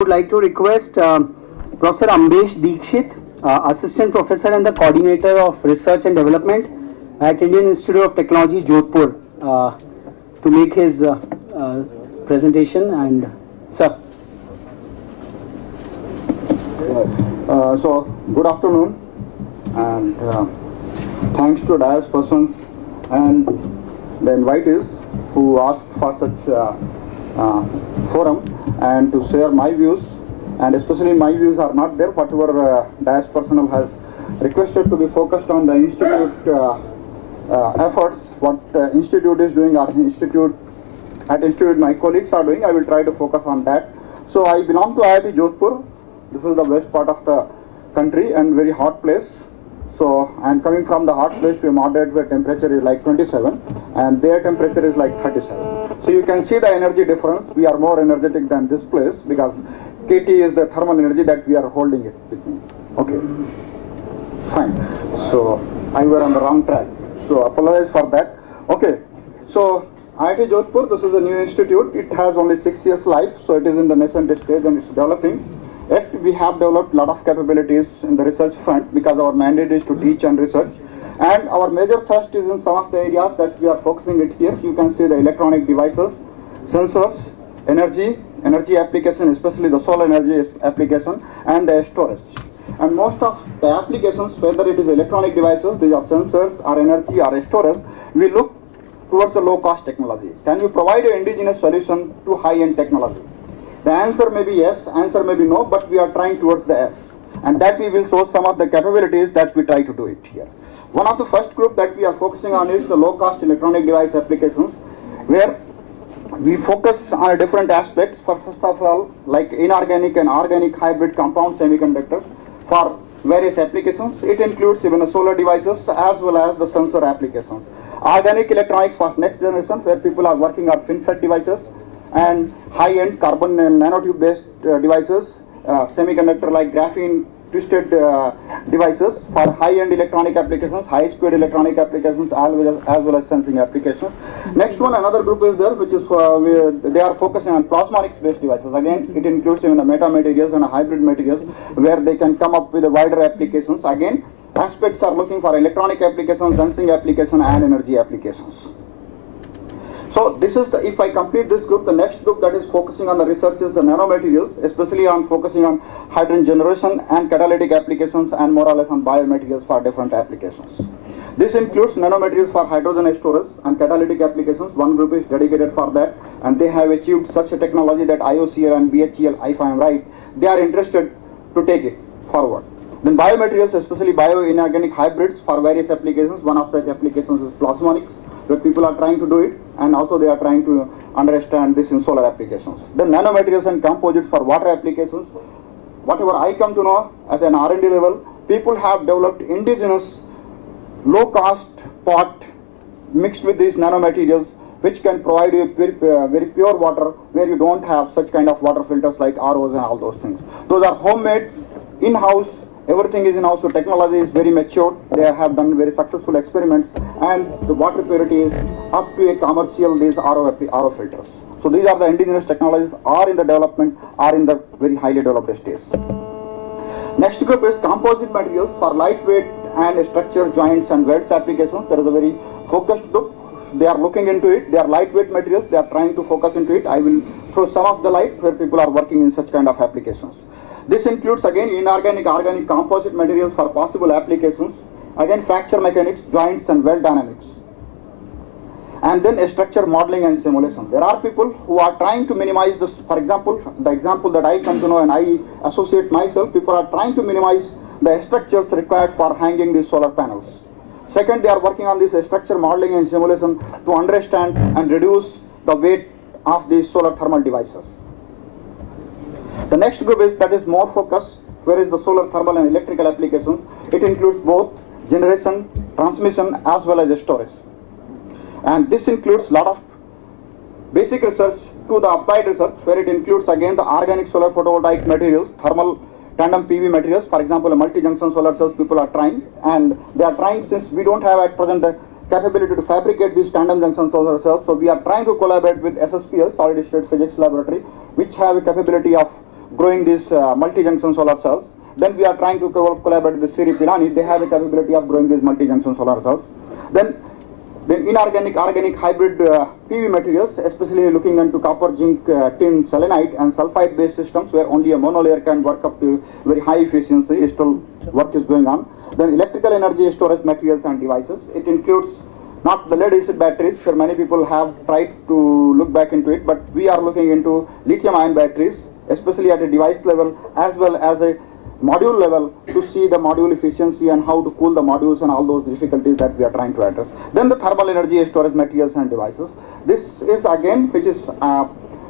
would like to request Professor Ambesh Dixit, Assistant Professor and the Coordinator of Research and Development at Indian Institute of Technology, Jodhpur, to make his presentation. And sir. So good afternoon, and thanks to DIAS persons and the invitees who asked for such forum and to share my views, and especially my views are not there, whatever DIAS personnel has requested to be focused on the institute efforts, what institute is doing, at institute my colleagues are doing. I will try to focus on that. So I belong to IIT Jodhpur. This is the west part of the country and very hot place. So I'm coming from the hot place to a moderate where temperature is like 27 and their temperature is like 37. So you can see the energy difference. We are more energetic than this place because KT is the thermal energy that we are holding it with me. Okay, fine. So I were on the wrong track. So apologize for that. Okay, so IIT Jodhpur, this is a new institute. It has only 6 years life, so it is in the nascent stage and it's developing. Yet we have developed a lot of capabilities in the research front because our mandate is to teach and research. And our major thrust is in some of the areas that we are focusing it here. You can see the electronic devices, sensors, energy application, especially the solar energy application, and the storage. And most of the applications, whether it is electronic devices, these are sensors, or energy, or storage, we look towards the low-cost technology. Can you provide an indigenous solution to high-end technology? The answer may be yes, answer may be no, but we are trying towards the yes. And that we will show some of the capabilities that we try to do it here. One of the first group that we are focusing on is the low-cost electronic device applications, where we focus on different aspects. First of all, like inorganic and organic hybrid compound semiconductors for various applications. It includes even the solar devices as well as the sensor applications. Organic electronics for next generation, where people are working on FinFET devices and high-end carbon and nanotube based devices, semiconductor like graphene twisted devices for high-end electronic applications, high-speed electronic applications, as well as sensing applications. Next one, another group is there, which is they are focusing on plasmonics based devices. Again, it includes even the metamaterials and hybrid materials where they can come up with a wider applications. Again, aspects are looking for electronic applications, sensing application, and energy applications. So this is the, if I complete this group, the next group that is focusing on the research is the nanomaterials, especially on focusing on hydrogen generation and catalytic applications, and more or less on biomaterials for different applications. This includes nanomaterials for hydrogen storage and catalytic applications. One group is dedicated for that, and they have achieved such a technology that IOCL and BHEL, if I am right, they are interested to take it forward. Then biomaterials, especially bio-inorganic hybrids for various applications. One of such applications is plasmonics, where people are trying to do it, and also they are trying to understand this in solar applications. Then nanomaterials and composites for water applications. Whatever I come to know as an R&D level, people have developed indigenous low-cost pot mixed with these nanomaterials, which can provide you very pure water where you don't have such kind of water filters like ROs and all those things. Those are homemade, in-house. Everything is in-house, so technology is very mature. They have done very successful experiments, and the water purity is up to a commercial, these RO filters. So these are the indigenous technologies, are in the development, are in the very highly developed stage. Next group is composite materials for lightweight and structure joints and welds applications. There is a very focused group. They are looking into it. They are lightweight materials. They are trying to focus into it. I will throw some of the light where people are working in such kind of applications. This includes again inorganic, organic, composite materials for possible applications. Again, fracture mechanics, joints and weld dynamics. And then structure modeling and simulation. There are people who are trying to minimize this. For example, the example that I come to know and I associate myself, people are trying to minimize the structures required for hanging these solar panels. Second, they are working on this structure modeling and simulation to understand and reduce the weight of these solar thermal devices. The next group is that is more focused, where is the solar thermal and electrical applications. It includes both generation, transmission, as well as storage. And this includes a lot of basic research to the applied research, where it includes again the organic solar photovoltaic materials, thermal tandem PV materials. For example, a multi-junction solar cells people are trying, and they are trying, since we don't have at present the capability to fabricate these tandem junction solar cells, so we are trying to collaborate with SSPL, Solid State Physics Laboratory, which have a capability of growing these multi-junction solar cells. Then we are trying to collaborate with Sri Pilani. They have the capability of growing these multi-junction solar cells. Then inorganic, organic hybrid PV materials, especially looking into copper, zinc, tin, selenite and sulfide based systems where only a monolayer can work up to very high efficiency. Still work is going on. Then electrical energy storage materials and devices. It includes not the lead acid batteries, where many people have tried to look back into it, but we are looking into lithium ion batteries, especially at a device level as well as a module level, to see the module efficiency and how to cool the modules and all those difficulties that we are trying to address. Then the thermal energy storage materials and devices. This is again which is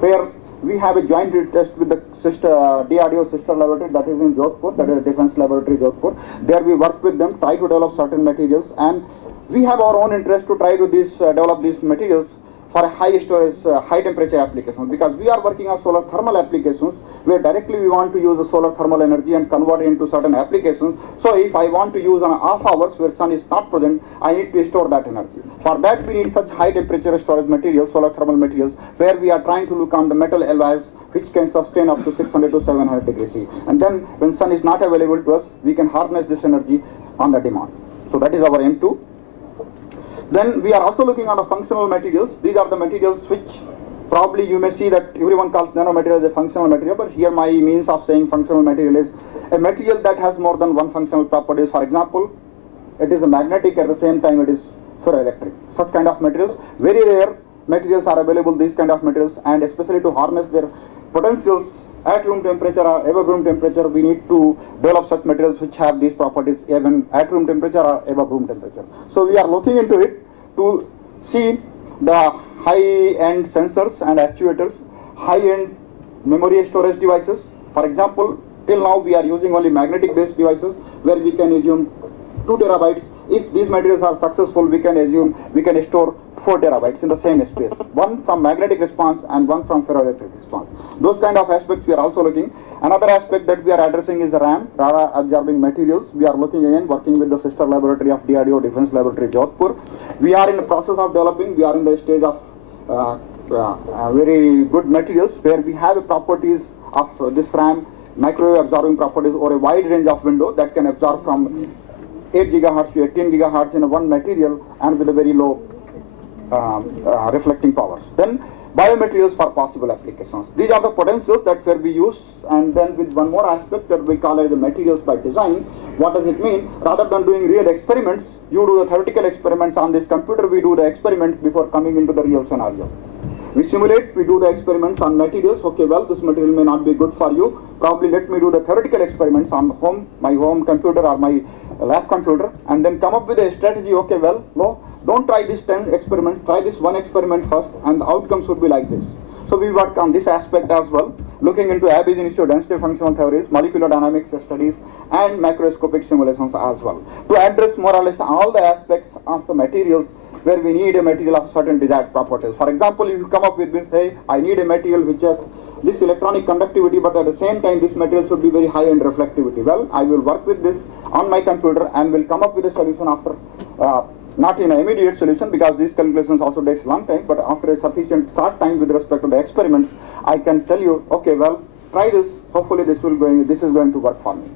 where we have a joint test with the DRDO sister laboratory, that is in Jodhpur, that is Defense Laboratory Jodhpur. There we work with them, try to develop certain materials, and we have our own interest to try to develop these materials for a high storage, high temperature applications, because we are working on solar thermal applications where directly we want to use the solar thermal energy and convert it into certain applications. So if I want to use on off hours where sun is not present, I need to store that energy. For that we need such high temperature storage materials, solar thermal materials, where we are trying to look on the metal alloys which can sustain up to 600 to 700 degrees C. And then when sun is not available to us, we can harness this energy on the demand. So that is our aim too. Then we are also looking at the functional materials. These are the materials which probably you may see that everyone calls nanomaterial as a functional material, but here my means of saying functional material is a material that has more than one functional properties. For example, it is a magnetic, at the same time it is ferroelectric. Such kind of materials, very rare materials are available, these kind of materials, and especially to harness their potentials at room temperature or above room temperature, we need to develop such materials which have these properties even at room temperature or above room temperature. So we are looking into it to see the high-end sensors and actuators, high-end memory storage devices. For example, till now we are using only magnetic-based devices where we can assume 2 terabytes. If these materials are successful, we can assume we can store 4 terabytes in the same space, one from magnetic response and one from ferroelectric response. Those kind of aspects we are also looking. Another aspect that we are addressing is the RAM, radar absorbing materials. We are looking again, working with the sister laboratory of DRDO, Defense Laboratory Jodhpur. We are in the process of developing, we are in the stage of very good materials where we have properties of this RAM, microwave absorbing properties, or a wide range of window that can absorb from 8 gigahertz to 18 gigahertz in one material and with a very low reflecting powers. Then biomaterials for possible applications. These are the potentials that where we use, and then with one more aspect that we call as the materials by design. What does it mean? Rather than doing real experiments, you do the theoretical experiments on this computer, we do the experiments before coming into the real scenario. We simulate, we do the experiments on materials. Okay, well, this material may not be good for you. Probably let me do the theoretical experiments on my home computer or my lab computer, and then come up with a strategy. Okay, well, no, don't try this 10 experiments, try this one experiment first, and the outcomes would be like this. So we work on this aspect as well, looking into ab initio density functional theories, molecular dynamics studies, and macroscopic simulations as well, to address more or less all the aspects of the materials where we need a material of certain desired properties. For example, if you come up with this, say, I need a material which has this electronic conductivity, but at the same time this material should be very high in reflectivity. Well, I will work with this on my computer and will come up with a solution after, not in an immediate solution, because these calculations also takes a long time, but after a sufficient short time with respect to the experiments, I can tell you, okay, well, try this, hopefully this is going to work for me.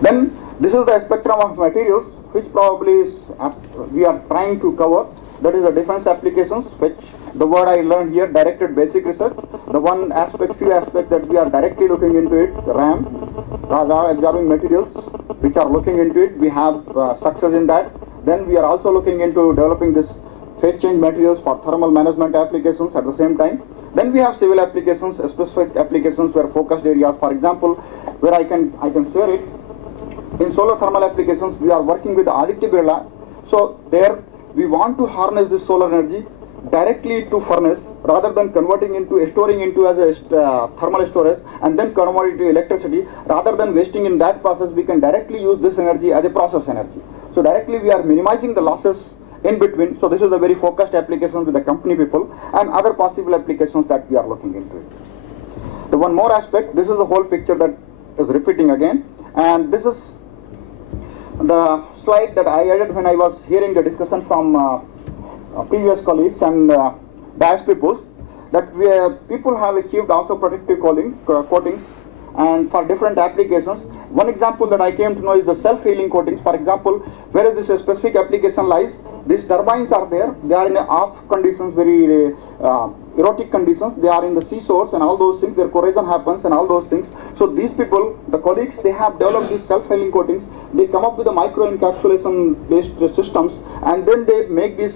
Then this is the spectrum of materials which probably is we are trying to cover. That is the defense applications, which the word I learned here, directed basic research. The one aspect, few aspects that we are directly looking into it, the RAM, radar absorbing materials, which are looking into it. We have success in that. Then we are also looking into developing this phase change materials for thermal management applications at the same time. Then we have civil applications, specific applications where focused areas. For example, where I can share it. In solar thermal applications, we are working with Aditya Birla. So there we want to harness this solar energy directly to furnace, rather than converting into storing into as a thermal storage and then convert it to electricity. Rather than wasting in that process, we can directly use this energy as a process energy. So directly we are minimizing the losses in between. So this is a very focused application with the company people, and other possible applications that we are looking into it. The one more aspect, this is the whole picture that is repeating again, and this is the slide that I added when I was hearing the discussion from previous colleagues and DAS people. that people have achieved also protective coatings and for different applications. One example that I came to know is the self-healing coatings. For example, where this specific application lies, these turbines are there. They are in off conditions, very erotic conditions. They are in the seashores and all those things. Their corrosion happens and all those things. So these people, the colleagues, they have developed these self-healing coatings. They come up with the micro-encapsulation based systems, and then they make these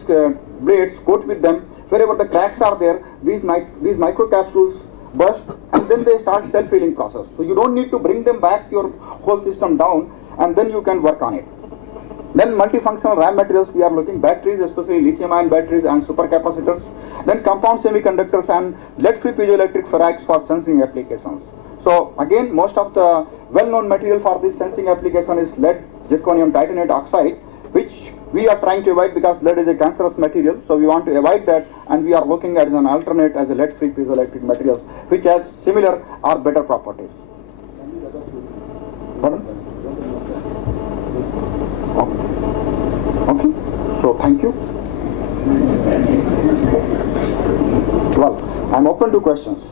blades, coat with them. Wherever the cracks are there, these microcapsules burst, and then they start self-healing process. So you don't need to bring them back your whole system down, and then you can work on it. Then multifunctional RAM materials, we are looking batteries, especially lithium-ion batteries and supercapacitors. Then compound semiconductors and lead-free piezoelectric ferrites for sensing applications. So again, most of the well-known material for this sensing application is lead, zirconium titanate oxide, which we are trying to avoid because lead is a cancerous material. So we want to avoid that, and we are looking at as an alternate as a lead-free piezoelectric materials, which has similar or better properties. Pardon? Okay. So thank you. Well, I'm open to questions.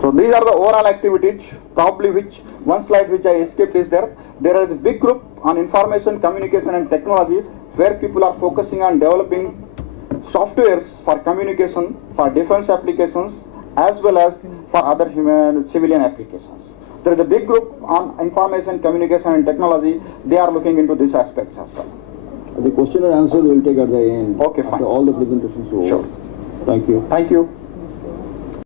So these are the overall activities, probably which one slide which I escaped is there. There is a big group on information, communication and technology where people are focusing on developing softwares for communication, for defense applications, as well as for other civilian applications. There is a big group on information, communication and technology. They are looking into these aspects as well. The question and answer we will take at the end. Okay, fine. After all the presentations over. Sure. Thank you. Thank you.